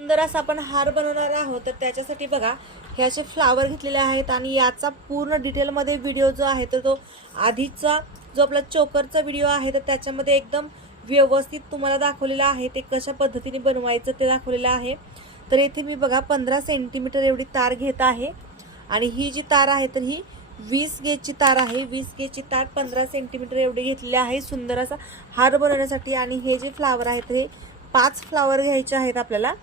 सुंदर असा आपण हार बनवणार आहोत. तर त्याच्यासाठी बघा हे असे फ्लावर घेतलेले आहेत आणि याचा पूर्ण डिटेलमध्ये व्हिडिओ जो आहे तर तो आधीचा जो आपला चोकरचा व्हिडिओ आहे तर त्याच्यामध्ये एकदम व्यवस्थित तुम्हाला दाखवलेला आहे. ते कशा पद्धतीने बनवायचं ते दाखवलेलं आहे. तर इथे मी बघा 15 सेंटीमीटर एवढी तार घेत आहे आणि ही जी तार आहे तर ही 20 गेजची तार आहे. 20 गेजची तार 15 सेंटीमीटर एवढी घेतलेली आहे सुंदर असा हार बनवण्यासाठी. आणि हे जे फ्लावर आहेत हे 5 फ्लावर घ्यायचे आहेत आपल्याला,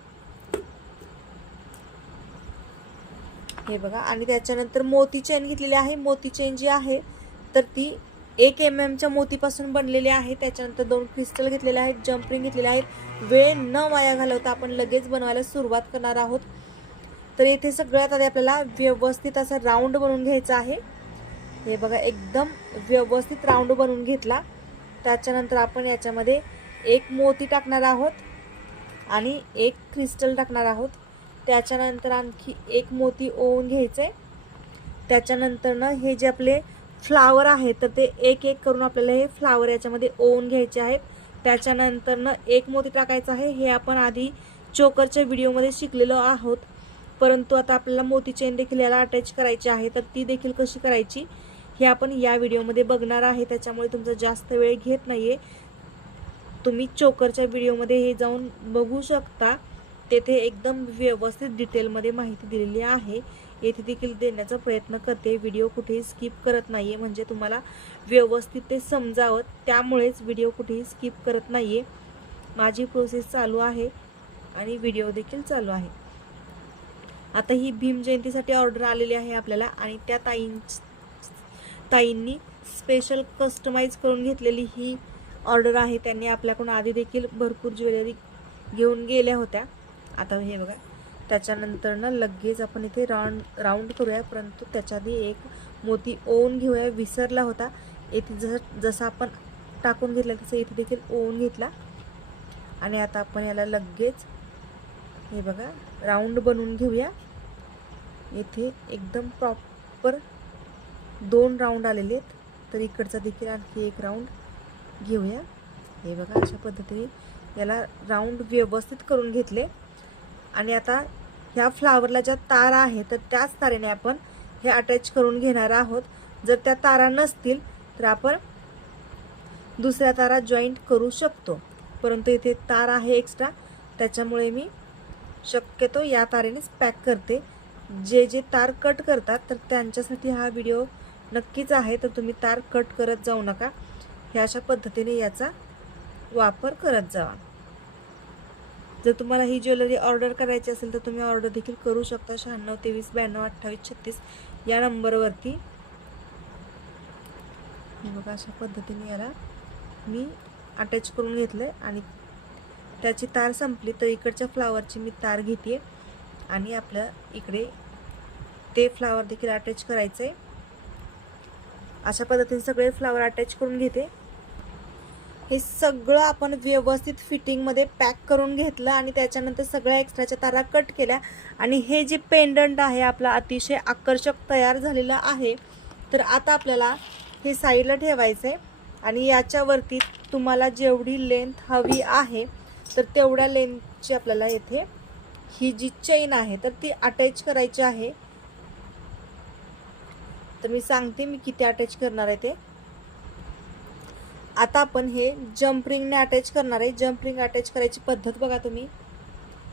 हे बघा. आणि त्याच्यानंतर मोती चेन घेतलेली आहे. मोती चेन जी आहे तर ती 1 mm च्या मोतीपासून बनलेली आहे. त्याच्यानंतर 2 क्रिस्टल घेतलेले आहेत, जम्परिंग घेतलेले आहेत. वेळ न वाया घालवता आपण लगेच बनवायला सुरुवात करणार आहोत. तर इथे सगळ्यात आधी आपल्याला व्यवस्थित असा राऊंड बनवून घ्यायचा आहे. हे बघा एकदम व्यवस्थित राऊंड बनवून घेतला. त्याच्यानंतर आपण याच्यामध्ये एक मोती टाकणार आहोत आणि एक क्रिस्टल टाकणार आहोत. त्याच्यानंतर आणखी एक मोती ओवून घ्यायचे. त्याच्यानंतर ना हे जे आपले फ्लावर आहेत तर ते एक एक करून आपल्याला हे फ्लावर याच्यामध्ये ओवून घ्यायचे आहेत. त्याच्यानंतर ना एक मोती टाकायचा आहे. हे आपण आधी चोकरच्या व्हिडिओमध्ये शिकलेलो आहोत, परंतु आता आपल्याला मोती चेन देखील याला अटॅच करायची आहे. तर ती देखील कशी करायची हे आपण या व्हिडिओमध्ये बघणार आहे. त्याच्यामुळे तुमचा जास्त वेळ घेत नाहीये, तुम्ही चोकरच्या व्हिडिओमध्ये हे जाऊन बघू शकता. तेथे एकदम व्यवस्थित डिटेलमध्ये माहिती दिलेली आहे. येथे देखील देण्याचा प्रयत्न करते, व्हिडिओ कुठेही स्किप करत नाहीये, म्हणजे तुम्हाला व्यवस्थित ते समजावं. त्यामुळेच व्हिडिओ कुठेही स्किप करत नाहीये. माझी प्रोसेस चालू आहे आणि व्हिडिओ देखील चालू आहे. आता ही भीम जयंतीसाठी ऑर्डर आलेली आहे आपल्याला आणि त्या ताईंनी स्पेशल कस्टमाइज करून घेतलेली ही ऑर्डर आहे. त्यांनी आपल्याकडून आधी देखील भरपूर ज्वेलरी घेऊन गेल्या होत्या. आता हे बघा त्याच्यानंतर ना लगेच आपण इथे राऊंड करूया, परंतु त्याच्या आधी एक मोती ओवून घेऊया, विसरला होता. इथे जसं आपण टाकून घेतला तसं इथे देखील ओवून घेतला. आणि आता आपण याला लगेच हे बघा राऊंड बनवून घेऊया. इथे एकदम प्रॉपर 2 राऊंड आलेले आहेत. तर इकडचा देखील आणखी एक राऊंड घेऊया. हे बघा अशा पद्धतीने याला राऊंड व्यवस्थित करून घेतले. आणि आता ह्या फ्लावरला ज्या तारा आहेत तर त्याच तारेने आपण हे अटॅच करून घेणार आहोत. जर त्या तारा नसतील तर आपण दुसऱ्या तारा जॉईंट करू शकतो, परंतु इथे तार आहे एक्स्ट्रा, त्याच्यामुळे मी शक्यतो या तारेनेच पॅक करते. जे तार कट करतात तर त्यांच्यासाठी हा व्हिडिओ नक्कीच आहे. तर तुम्ही तार कट करत जाऊ नका, हे अशा पद्धतीने याचा वापर करत जावा. जर तुम्हाला ही ज्वेलरी ऑर्डर करायची असेल तर तुम्ही ऑर्डर देखील करू शकता. 96 23 92 28 36 या नंबरवरती. हे बघा अशा पद्धतीने याला मी अटॅच करून घेतलं आणि त्याची तार संपली तर इकडच्या फ्लावरची मी तार घेते आणि आपल्या इकडे ते फ्लावर देखील अटॅच करायचं आहे. अशा पद्धतीने सगळे फ्लावर अटॅच करून घेते. हे सगळं आपण व्यवस्थित फिटिंगमध्ये पॅक करून घेतलं आणि त्याच्यानंतर सगळ्या एक्स्ट्राच्या तारा कट केल्या. आणि हे जे पेंडंट आहे आपला अतिशय आकर्षक तयार झालेलं आहे. तर आता आपल्याला हे साईडला ठेवायचं आहे आणि याच्यावरती तुम्हाला जेवढी लेंथ हवी आहे तर तेवढ्या लेंथची आपल्याला येथे ही जी चेन आहे तर ती अटॅच करायची आहे. तर मी सांगते मी किती अटॅच करणार आहे ते. आता आपण हे जम्प रिंगने अटॅच करणार आहे. जम्प रिंग अटॅच करायची पद्धत बघा तुम्ही.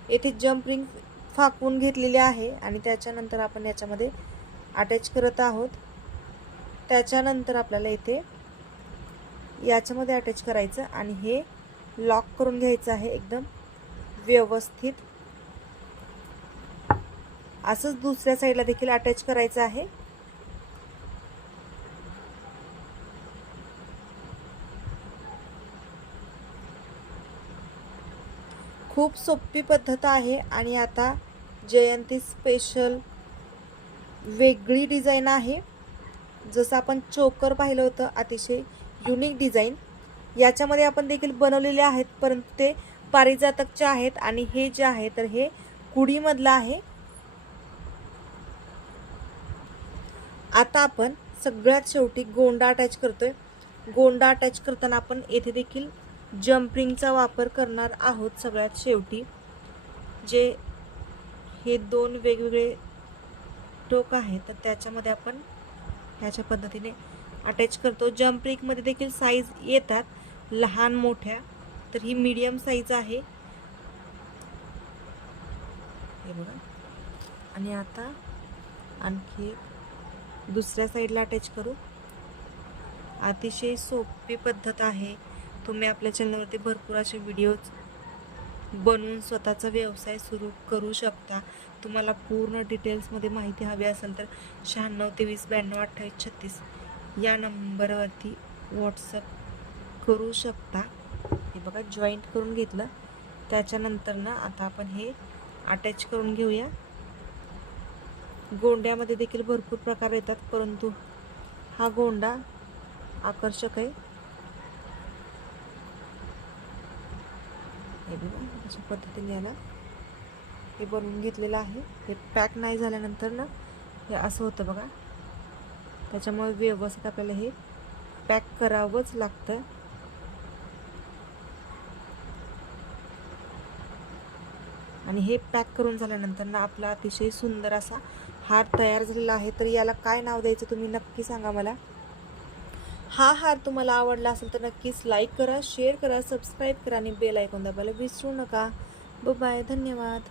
येथे जम्प रिंग फाकून घेतलेली आहे आणि त्याच्यानंतर आपण याच्यामध्ये अटॅच करत आहोत. त्याच्यानंतर आपल्याला इथे याच्यामध्ये अटॅच करायचं आणि हे लॉक करून घ्यायचं आहे एकदम व्यवस्थित. असंच दुसऱ्या साईडला देखील अटॅच करायचं आहे. खूप सोपी पद्धत आहे. आणि आता जयंती स्पेशल वेगळी डिझाईन आहे. जसं आपण चोकर पाहिलं होतं अतिशय युनिक डिझाईन याच्यामध्ये आपण देखील बनवलेले आहेत, परंतु ते पारिजातकचे आहेत आणि हे जे आहे तर हे कुडीमधलं आहे. आता आपण सगळ्यात शेवटी गोंडा अटॅच करतोय. गोंडा अटॅच करताना आपण येथे देखील जम्प रिंगचा वापर करणार आहोत सगळ्यात शेवटी. जे हे 2 वेगवेगळे टोक आहेत तर त्याच्यामध्ये आपण ह्याच्या पद्धतीने अटॅच करतो. जम्प रिंगमध्ये देखील साईज येतात लहान मोठ्या, तर ही मीडियम साईज आहे हे बघा. आणि आता आणखी दुसऱ्या साईडला अटॅच करू. अतिशय सोपी पद्धत आहे. तुम्ही आपल्या चॅनलवरती भरपूर असे व्हिडिओज बनवून स्वतःचा व्यवसाय सुरू करू शकता. तुम्हाला पूर्ण डिटेल्समध्ये माहिती हवी असेल तर 9623922836 या नंबरवरती व्हॉट्सअप करू शकता. हे बघा जॉईंट करून घेतलं. त्याच्यानंतर ना आता आपण हे अटॅच करून घेऊया. गोंड्यामध्ये देखील भरपूर प्रकार येतात, परंतु हा गोंडा आकर्षक आहे. हे बघा अशा पद्धतीने याला हे बनवून घेतलेलं आहे. हे पॅक नाही झाल्यानंतर ना हे असं होतं बघा. त्याच्यामुळे व्यवस्थित आपल्याला हे पॅक करावंच लागतं. आणि हे पॅक करून झाल्यानंतर ना आपला अतिशय सुंदर असा हार तयार झालेला आहे. तर याला काय नाव द्यायचं तुम्ही नक्की सांगा मला. हा हार तुम्हाला आवडला असेल तर नक्कीच लाईक करा, शेअर करा, सबस्क्राईब करा आणि बेल आयकॉन दाबायला विसरू नका. बाय, धन्यवाद.